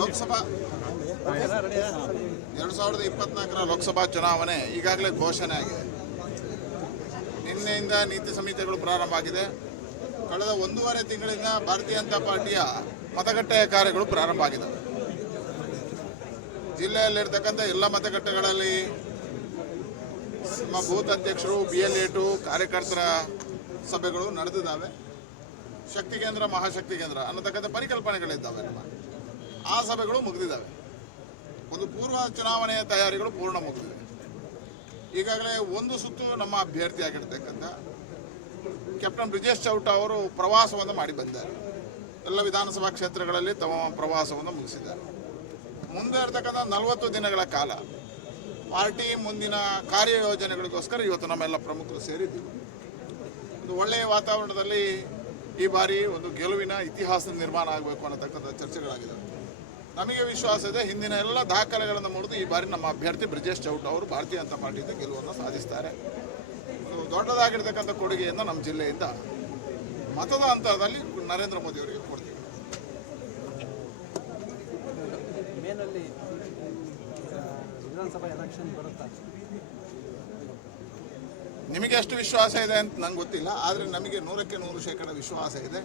ಲೋಕಸಭಾ 2024ರ ಲೋಕಸಭಾ ಚುನಾವಣೆ ಈಗಾಗಲೇ ಘೋಷಣೆ ಆಗಿದೆ. ನಿನ್ನೆಯಿಂದ ನೀತಿ ಸಂಹಿತೆಗಳು ಪ್ರಾರಂಭ ಆಗಿದೆ. ಕಳೆದ 1.5 ತಿಂಗಳಿಂದ ಭಾರತೀಯ ಜನತಾ ಪಾರ್ಟಿಯ ಮತಗಟ್ಟೆಯ ಕಾರ್ಯಗಳು ಪ್ರಾರಂಭ ಆಗಿದ್ದಾವೆ. ಜಿಲ್ಲೆಯಲ್ಲಿರ್ತಕ್ಕಂಥ ಎಲ್ಲ ಮತಗಟ್ಟೆಗಳಲ್ಲಿ ನಮ್ಮ ಬೂತ್ ಅಧ್ಯಕ್ಷರು, BLA2 ಕಾರ್ಯಕರ್ತರ ಸಭೆಗಳು ನಡೆದಿದ್ದಾವೆ. ಶಕ್ತಿ ಕೇಂದ್ರ, ಮಹಾಶಕ್ತಿ ಕೇಂದ್ರ ಅನ್ನತಕ್ಕಂಥ ಪರಿಕಲ್ಪನೆಗಳಿದ್ದಾವೆ. ಆ ಸಭೆಗಳು ಮುಗಿದಿದ್ದಾವೆ. ಒಂದು ಪೂರ್ವ ಚುನಾವಣೆಯ ತಯಾರಿಗಳು ಪೂರ್ಣ ಮುಗಿದಿವೆ. ಈಗಾಗಲೇ ಒಂದು ಸುತ್ತು ನಮ್ಮ ಅಭ್ಯರ್ಥಿಯಾಗಿರ್ತಕ್ಕಂಥ ಕ್ಯಾಪ್ಟನ್ ಬ್ರಿಜೇಶ್ ಚೌಟ ಅವರು ಪ್ರವಾಸವನ್ನು ಮಾಡಿ ಬಂದಿದ್ದಾರೆ. ಎಲ್ಲ ವಿಧಾನಸಭಾ ಕ್ಷೇತ್ರಗಳಲ್ಲಿ ತಮ್ಮ ಪ್ರವಾಸವನ್ನು ಮುಗಿಸಿದ್ದಾರೆ. ಮುಂದೆ ಇರತಕ್ಕಂಥ 40 ದಿನಗಳ ಕಾಲ ಪಾರ್ಟಿ ಮುಂದಿನ ಕಾರ್ಯಯೋಜನೆಗಳಿಗೋಸ್ಕರ ಇವತ್ತು ನಮ್ಮೆಲ್ಲ ಪ್ರಮುಖರು ಸೇರಿದ್ದೀವಿ. ಒಂದು ಒಳ್ಳೆಯ ವಾತಾವರಣದಲ್ಲಿ ಈ ಬಾರಿ ಒಂದು ಗೆಲುವಿನ ಇತಿಹಾಸದ ನಿರ್ಮಾಣ ಆಗಬೇಕು ಅನ್ನತಕ್ಕಂಥ ಚರ್ಚೆಗಳಾಗಿದ್ದಾವೆ. ನಮಗೆ ವಿಶ್ವಾಸ ಇದೆ, ಹಿಂದಿನ ಎಲ್ಲ ದಾಖಲೆಗಳನ್ನು ಮುರಿದು ಈ ಬಾರಿ ನಮ್ಮ ಅಭ್ಯರ್ಥಿ ಬ್ರಿಜೇಶ್ ಚೌಟ ಅವರು ಭಾರತೀಯ ಜನತಾ ಪಾರ್ಟಿಯಿಂದ ಗೆಲುವನ್ನು ಸಾಧಿಸ್ತಾರೆ. ಒಂದು ದೊಡ್ಡದಾಗಿರ್ತಕ್ಕಂಥ ಕೊಡುಗೆಯನ್ನು ನಮ್ಮ ಜಿಲ್ಲೆಯಿಂದ ಮತದ ಅಂತರದಲ್ಲಿ ನರೇಂದ್ರ ಮೋದಿ ಅವರಿಗೆ ಕೊಡ್ತೀವಿ. ಮೇನಲ್ಲಿ ವಿಧಾನಸಭಾ ಎಲೆಕ್ಷನ್ ಬರುತ್ತಾ? ನಿಮಗೆ ಎಷ್ಟು ವಿಶ್ವಾಸ ಇದೆ ಅಂತ ನಂಗೆ ಗೊತ್ತಿಲ್ಲ, ಆದರೆ ನಮಗೆ 100% ವಿಶ್ವಾಸ ಇದೆ.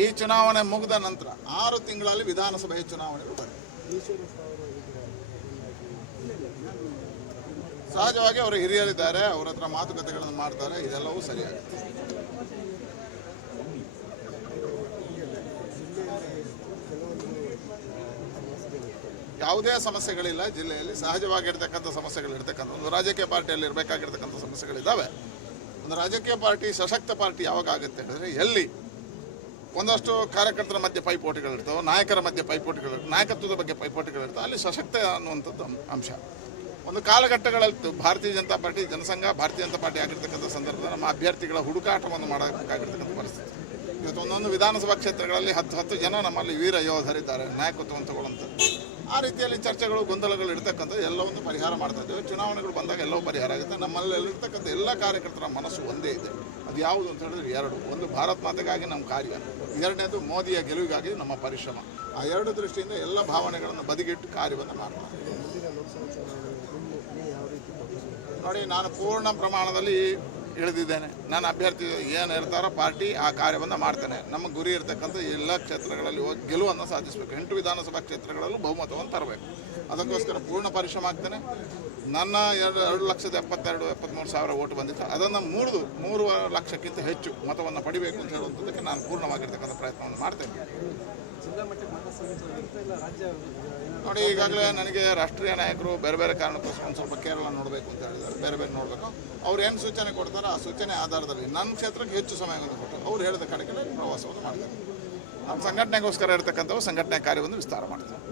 ಈ ಚುನಾವಣೆ ಮುಗಿದ ನಂತರ 6 ತಿಂಗಳಲ್ಲಿ ವಿಧಾನಸಭೆಯ ಚುನಾವಣೆಗಳು ಬರುತ್ತೆ. ಸಹಜವಾಗಿ ಅವರು ಹಿರಿಯರಿದ್ದಾರೆ, ಅವರ ಹತ್ರ ಮಾತುಕತೆಗಳನ್ನು ಮಾಡ್ತಾರೆ, ಇದೆಲ್ಲವೂ ಸರಿಯಾಗುತ್ತೆ. ಯಾವುದೇ ಸಮಸ್ಯೆಗಳಿಲ್ಲ ಜಿಲ್ಲೆಯಲ್ಲಿ. ಸಹಜವಾಗಿರ್ತಕ್ಕಂಥ ಸಮಸ್ಯೆಗಳಿರ್ತಕ್ಕಂಥ ಒಂದು ರಾಜಕೀಯ ಪಾರ್ಟಿಯಲ್ಲಿ ಇರಬೇಕಾಗಿರ್ತಕ್ಕಂಥ ಸಮಸ್ಯೆಗಳಿದ್ದಾವೆ. ಒಂದು ರಾಜಕೀಯ ಪಾರ್ಟಿ ಸಶಕ್ತ ಪಾರ್ಟಿ ಯಾವಾಗ ಆಗುತ್ತೆ ಹೇಳಿದ್ರೆ, ಎಲ್ಲಿ ಒಂದಷ್ಟು ಕಾರ್ಯಕರ್ತರ ಮಧ್ಯೆ ಪೈಪೋಟಿಗಳಿರ್ತಾವೆ, ನಾಯಕರ ಮಧ್ಯೆ ಪೈಪೋಟಿಗಳಿರ್ತವೆ, ನಾಯಕತ್ವದ ಬಗ್ಗೆ ಪೈಪೋಟಿಗಳಿರ್ತವೆ, ಅಲ್ಲಿ ಸಶಕ್ತ ಅನ್ನುವಂಥದ್ದು ಅಂಶ. ಒಂದು ಕಾಲಘಟ್ಟಗಳಲ್ಲಿ ಭಾರತೀಯ ಜನತಾ ಪಾರ್ಟಿ, ಜನಸಂಘ, ಭಾರತೀಯ ಜನತಾ ಪಾರ್ಟಿ ಆಗಿರ್ತಕ್ಕಂಥ ಸಂದರ್ಭದಲ್ಲಿ ನಮ್ಮ ಅಭ್ಯರ್ಥಿಗಳ ಹುಡುಕಾಟವನ್ನು ಮಾಡಬೇಕಾಗಿರ್ತಕ್ಕಂಥ ಪರಿಸ್ಥಿತಿ. ಇವತ್ತು ಒಂದೊಂದು ವಿಧಾನಸಭಾ ಕ್ಷೇತ್ರಗಳಲ್ಲಿ 10 ಜನ ನಮ್ಮಲ್ಲಿ ವೀರ ಯೋಧರಿದ್ದಾರೆ ನಾಯಕತ್ವವನ್ನು ತಗೊಳ್ಳುವಂಥ. ಆ ರೀತಿಯಲ್ಲಿ ಚರ್ಚೆಗಳು, ಗೊಂದಲಗಳು ಇರ್ತಕ್ಕಂಥದ್ದು ಎಲ್ಲವನ್ನು ಪರಿಹಾರ ಮಾಡ್ತಾ ಇದ್ದೇವೆ. ಚುನಾವಣೆಗಳು ಬಂದಾಗ ಎಲ್ಲವೂ ಪರಿಹಾರ ಆಗುತ್ತೆ. ನಮ್ಮಲ್ಲಿರ್ತಕ್ಕಂಥ ಎಲ್ಲ ಕಾರ್ಯಕರ್ತರ ಮನಸ್ಸು ಒಂದೇ ಇದೆ. ಅದು ಯಾವುದು ಅಂತ ಹೇಳಿದ್ರೆ 2. ಒಂದು ಭಾರತ್ ಮಾತೆಗಾಗಿ ನಮ್ಮ ಕಾರ್ಯ, 2ನೇದು ಮೋದಿಯ ಗೆಲುವಿಗಾಗಿ ನಮ್ಮ ಪರಿಶ್ರಮ. ಆ 2 ದೃಷ್ಟಿಯಿಂದ ಎಲ್ಲ ಭಾವನೆಗಳನ್ನು ಬದಿಗಿಟ್ಟು ಕಾರ್ಯವನ್ನು ಮಾಡ್ತಾರೆ. ನೋಡಿ, ನಾನು ಪೂರ್ಣ ಪ್ರಮಾಣದಲ್ಲಿ ಇಳಿದಿದ್ದೇನೆ. ನನ್ನ ಅಭ್ಯರ್ಥಿ ಏನು ಇರ್ತಾರೋ ಪಾರ್ಟಿ ಆ ಕಾರ್ಯವನ್ನು ಮಾಡ್ತೇನೆ. ನಮ್ಮ ಗುರಿ ಇರತಕ್ಕಂಥ ಎಲ್ಲ ಕ್ಷೇತ್ರಗಳಲ್ಲಿ ಹೋಗಿ ಗೆಲುವನ್ನು ಸಾಧಿಸಬೇಕು. 8 ವಿಧಾನಸಭಾ ಕ್ಷೇತ್ರಗಳಲ್ಲೂ ಬಹುಮತವನ್ನು ತರಬೇಕು. ಅದಕ್ಕೋಸ್ಕರ ಪೂರ್ಣ ಪರಿಶ್ರಮ ಆಗ್ತೇನೆ. ನನ್ನ 2,72,73,000 ಓಟು ಬಂದಿತ್ತು. ಅದನ್ನು 3 ಲಕ್ಷಕ್ಕಿಂತ ಹೆಚ್ಚು ಮತವನ್ನು ಪಡಿಬೇಕು ಅಂತ ಹೇಳುವಂಥದ್ದಕ್ಕೆ ನಾನು ಪೂರ್ಣವಾಗಿರ್ತಕ್ಕಂಥ ಪ್ರಯತ್ನವನ್ನು ಮಾಡ್ತೇನೆ. ನೋಡಿ, ಈಗಾಗಲೇ ನನಗೆ ರಾಷ್ಟ್ರೀಯ ನಾಯಕರು ಬೇರೆ ಬೇರೆ ಕಾರಣಕ್ಕೋಸ್ಕರ ಒಂದು ಸ್ವಲ್ಪ ಕೇರಳ ನೋಡಬೇಕು ಅಂತ ಹೇಳಿದ್ದಾರೆ. ಬೇರೆ ಬೇರೆ ನೋಡಬೇಕು. ಅವ್ರು ಏನು ಸೂಚನೆ ಕೊಡ್ತಾರೋ ಆ ಸೂಚನೆ ಆಧಾರದಲ್ಲಿ ನನ್ನ ಕ್ಷೇತ್ರಕ್ಕೆ ಹೆಚ್ಚು ಸಮಯವನ್ನು ಕೊಟ್ಟು ಅವ್ರು ಹೇಳಿದ ಕಡೆಗೆ ಪ್ರವಾಸವನ್ನು ಮಾಡ್ತಾರೆ. ನಮ್ಮ ಸಂಘಟನೆಗೋಸ್ಕರ ಇರತಕ್ಕಂಥವು ಸಂಘಟನೆ ಕಾರ್ಯವನ್ನು ವಿಸ್ತಾರ ಮಾಡ್ತಾರೆ.